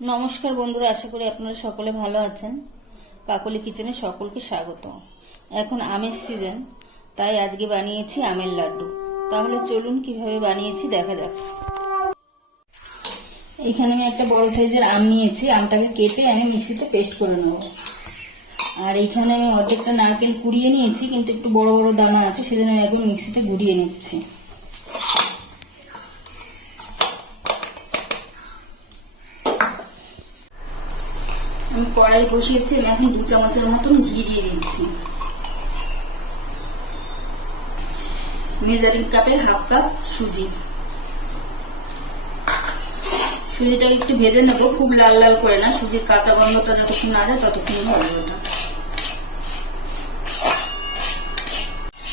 নমস্কার বন্ধুরা, আশা করি আপনারা সকলে ভালো আছেন। কাকলি কিচেনে সকলকে স্বাগত। এখন আমের সিজন তাই আজকে বানিয়েছি আমের লাড্ডু। তাহলে চলুন কীভাবে বানিয়েছি দেখা যাক। এখানে আমি একটা বড় সাইজের আম নিয়েছি। আমটাকে কেটে আমি মিক্সিতে পেস্ট করে নেব। আর এখানে আমি অর্ধেকটা নারকেল কুড়িয়ে নিয়েছি, কিন্তু একটু বড় বড় দানা আছে, সেজন্য আমি এখন মিক্সিতে গুড়িয়ে নিচ্ছি। আমি কড়াই বসিয়েছি, আমি এখন দু চামচের মতন ঘি দিয়ে দিচ্ছি। মেজারিং কাপের হাফ কাপ সুজি। সুজিটাকে একটু ভেজে নেব, খুব লাল লাল করে না, সুজির কাঁচা গন্ধটা যতক্ষণ না যায় ততক্ষণ ভালো ওটা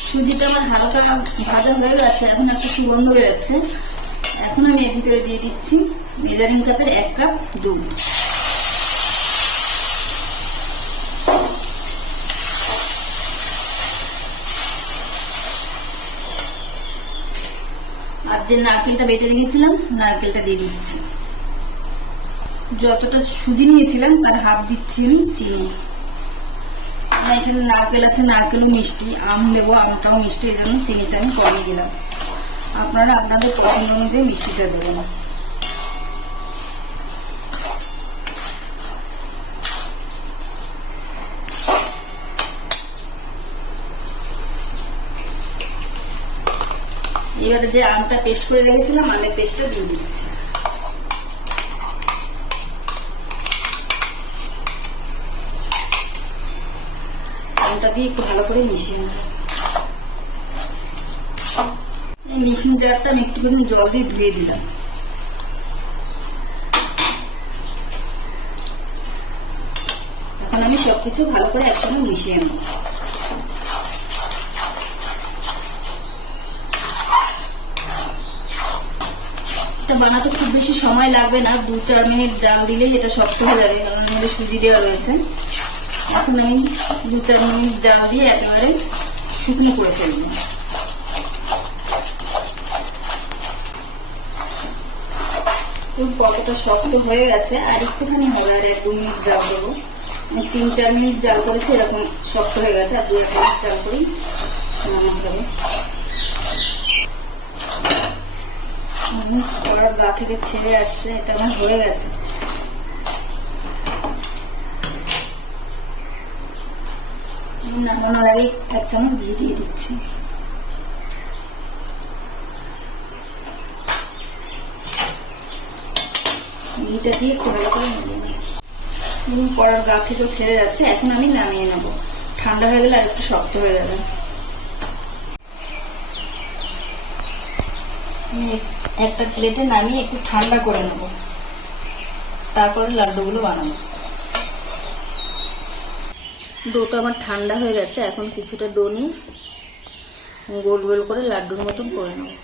সুজিটা আমার হালকা ভাজা হয়ে গেছে, এখন একটা সুগন্ধ বেরোচ্ছে। এখন আমি এর ভিতরে দিয়ে দিচ্ছি মেজারিং কাপের এক কাপ দুধ। আর যে নারকেলটা বেটে রেখেছিলাম, নারকেলটা দিয়ে দিচ্ছি। যতটা সুজি নিয়েছিলাম, তার হাফ দিচ্ছি আমি চিনি। আমার এখানে নারকেল আছে, নারকেলও মিষ্টি। আম দেবো আমটাও মিষ্টি, এই জন্য চিনিটা আমি কমই দিলাম। আপনারা আপনাদের পছন্দ অনুযায়ী মিষ্টিটা দেবেন। এবারে যে আমটা পেস্ট করে রেখেছিলাম, আমের পেস্টটা দিয়ে দিচ্ছি। আমটা দিয়ে একটু ভালো করে মিশিয়ে নেব এই মিক্সিং জারটা আমি একটুখানি জল দিয়ে ধুয়ে দিলাম। এখন আমি সবকিছু ভালো করে একসঙ্গে মিশিয়ে নেব। এটা বানাতে খুব বেশি সময় লাগবে না, দু চার মিনিট জাল দিলেই এটা শক্ত হয়ে যাবে, কারণ মধ্যে সুজি দেওয়া রয়েছে। এখন আমি দু চার মিনিট জাল দিয়ে একেবারে শুকনো করে ফেলব। কতটা শক্ত হয়ে গেছে, আর একটুখানি হবে, আর এক দু মিনিট জাল দেবো। তিন চার মিনিট জাল করেছি, এরকম শক্ত হয়ে গেছে, আর দু এক মিনিট জাল নামাতে হবে। ঘিটা দিয়ে করে এবং কড়ার গা থেকেও ছেড়ে যাচ্ছে, এখন আমি নামিয়ে নেব। ঠান্ডা হয়ে গেলে আর একটু শক্ত হয়ে যাবে। একটা প্লেটে নামিয়ে একটু ঠান্ডা করে নেব। তারপরে লাড্ডুগুলো বানাবো। ডোটা আমার ঠান্ডা হয়ে গেছে, এখন কিছুটা ডো নিয়ে গোল গোল করে লাড্ডুর মতন করে নেব।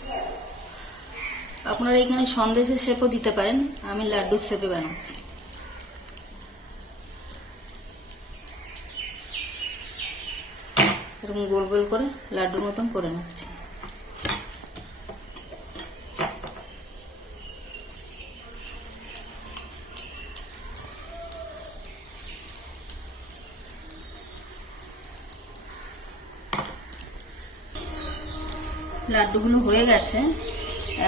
আপনারা এখানে সন্দেশের শেপও দিতে পারেন, আমি লাড্ডুর শেপে বানাচ্ছি। এরকম গোল গোল করে লাড্ডুর মতন করে নিচ্ছি। লাড্ডুগুলো হয়ে গেছে।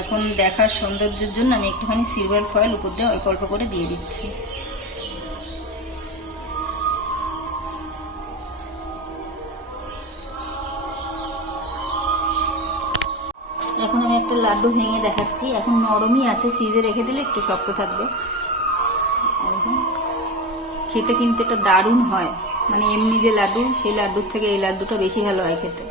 এখন দেখার সৌন্দর্যের জন্য আমি একটুখানি সিলভার ফয়েল উপর দিয়ে অল্প অল্প করে দিয়ে দিচ্ছি। এখন আমি একটা লাড্ডু ভেঙে দেখাচ্ছি। এখন নরমই আছে ফ্রিজে রেখে দিলে একটু শক্ত থাকবে। খেতে কিন্তু এটা দারুণ হয়। মানে এমনি যে লাড্ডু, সেই লাড্ডুর থেকে এই লাড্ডুটা বেশি ভালো হয় খেতে।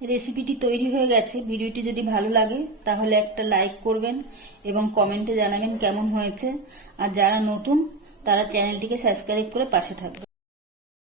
রেসিপিটি তৈরি হয়ে গেছে। ভিডিওটি যদি ভালো লাগে, তাহলে একটা লাইক করবেন এবং কমেন্টে জানাবেন কেমন হয়েছে। আর যারা নতুন, তারা চ্যানেলটিকে সাবস্ক্রাইব করে পাশে থাকবে